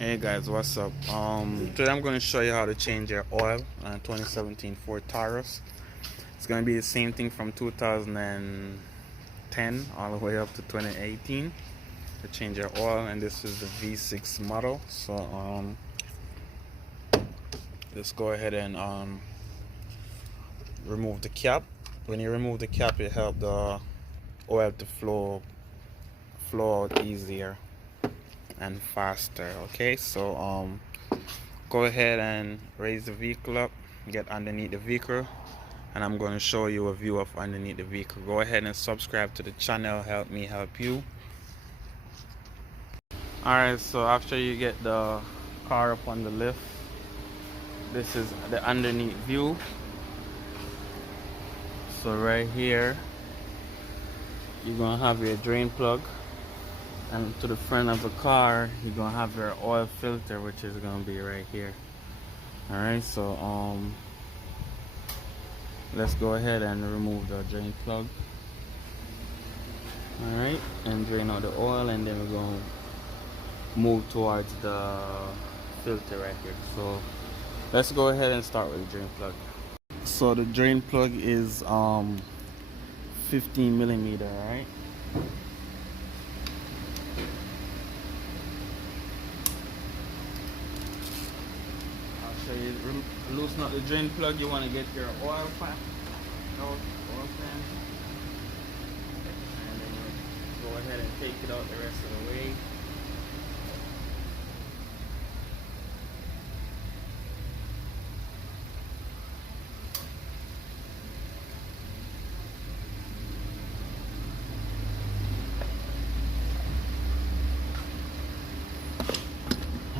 Hey guys, what's up? Today I'm going to show you how to change your oil on a 2017 Ford Taurus. It's going to be the same thing from 2010 all the way up to 2018 to change your oil, and this is the V6 model. So let's go ahead and remove the cap. When you remove the cap, it helps the oil to flow out easier and faster. Okay, so go ahead and raise the vehicle up, get underneath the vehicle, and I'm going to show you a view of underneath the vehicle. Go ahead and subscribe to the channel, help me help you. Alright, so after you get the car up on the lift, this is the underneath view. So right here you're gonna have your drain plug, and to the front of the car you're gonna have your oil filter, which is gonna be right here. Alright, so let's go ahead and remove the drain plug. Alright, and drain out the oil, and then we're gonna move towards the filter right here. So let's go ahead and start with the drain plug. So the drain plug is 15 millimeter, right? I'll show you. Loosen up the drain plug. You want to get your oil pan out, oil pan, and then you go ahead and take it out the rest of the way.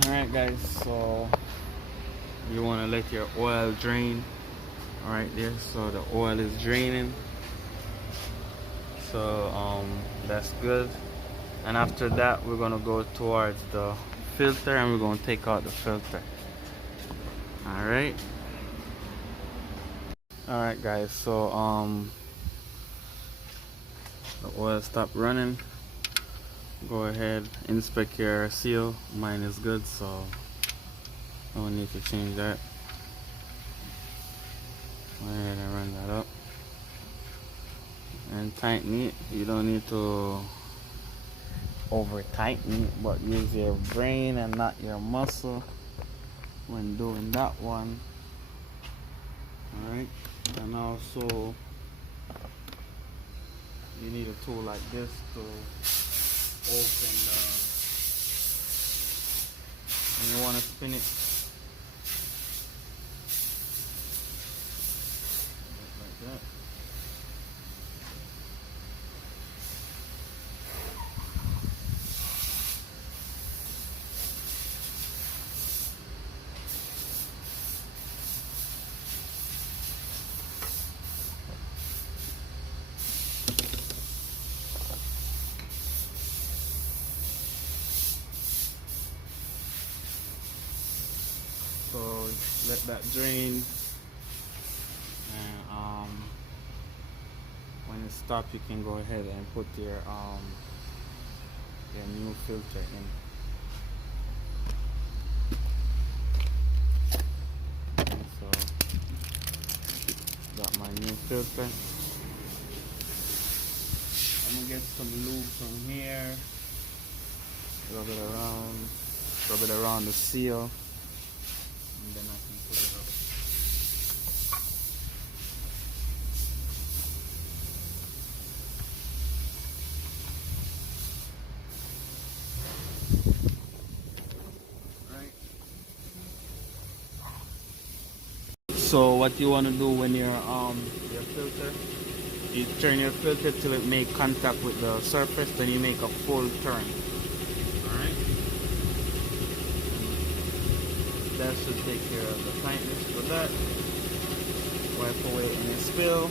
Alright guys, so you want to let your oil drain right there. So the oil is draining, so that's good. And after that we're going to go towards the filter, and we're going to take out the filter. Alright guys, so the oil stopped running. Go ahead, inspect your seal. Mine is good, so no need to change that. Go ahead and run that up and tighten it. You don't need to over tighten it, but use your brain and not your muscle when doing that one. Alright, and also you need a tool like this to open and you want to spin it like that. So let that drain, and when it stops you can go ahead and put your new filter in. And so got my new filter. I'm gonna get some lube from here, rub it around the seal, and then I can put it up. Right. So what you want to do when your filter, you turn your filter till it make contact with the surface, then you make a full turn. Alright. That should take care of the tightness for that. Wipe away any spill.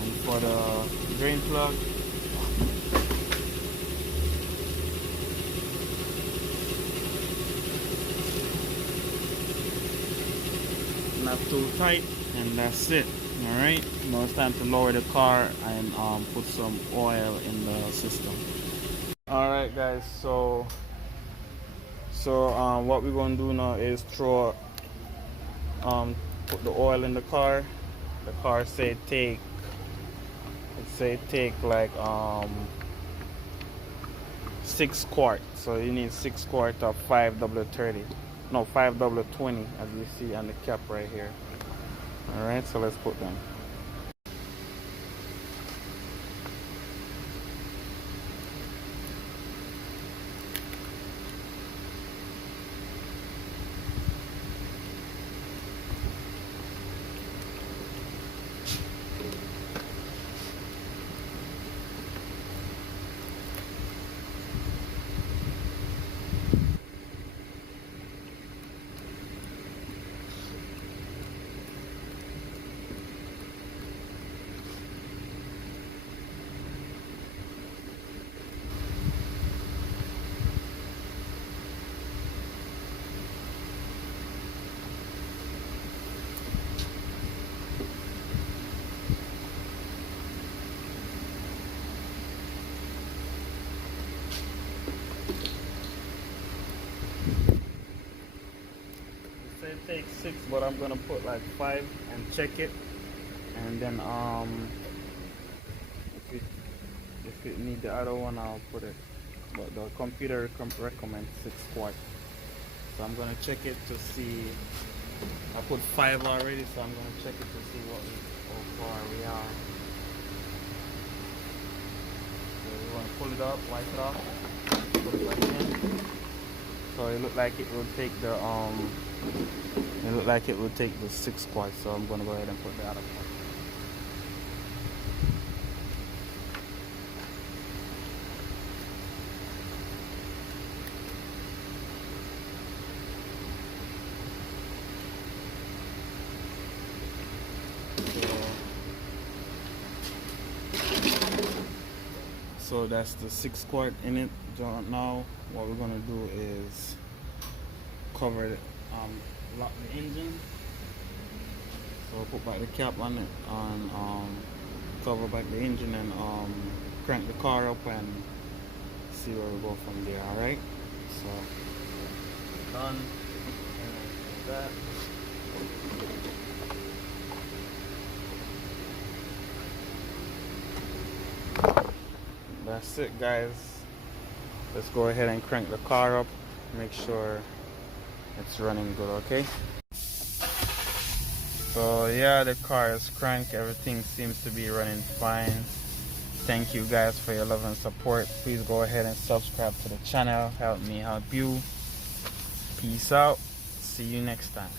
And for the drain plug, not too tight, and that's it. Alright, now it's time to lower the car and put some oil in the system. Alright guys, so So what we're gonna do now is put the oil in the car. The car say take like 6 quart. So you need 6 quart of 5W30. No, 5W20, as you see on the cap right here. Alright, so let's put them. It takes 6, but I'm gonna put like 5 and check it, and then if it need the other one, I'll put it. But the computer recommends 6 quart, so I'm gonna check it to see. I put 5 already, so I'm gonna check it to see how far we are. So we want to pull it up, wipe it off, put it back in. So it looked like it will take the 6 quart, so I'm gonna go ahead and put the other part. So that's the 6 quart in it. Now what we're gonna do is cover it, lock the engine. So put back the cap on it, cover back the engine, and crank the car up and see where we go from there. All right. So done. And like that. That's it, guys. Let's go ahead and crank the car up, make sure it's running good. Okay, so yeah, the car is cranked, everything seems to be running fine. Thank you guys for your love and support. Please go ahead and subscribe to the channel, help me help you. Peace out, see you next time.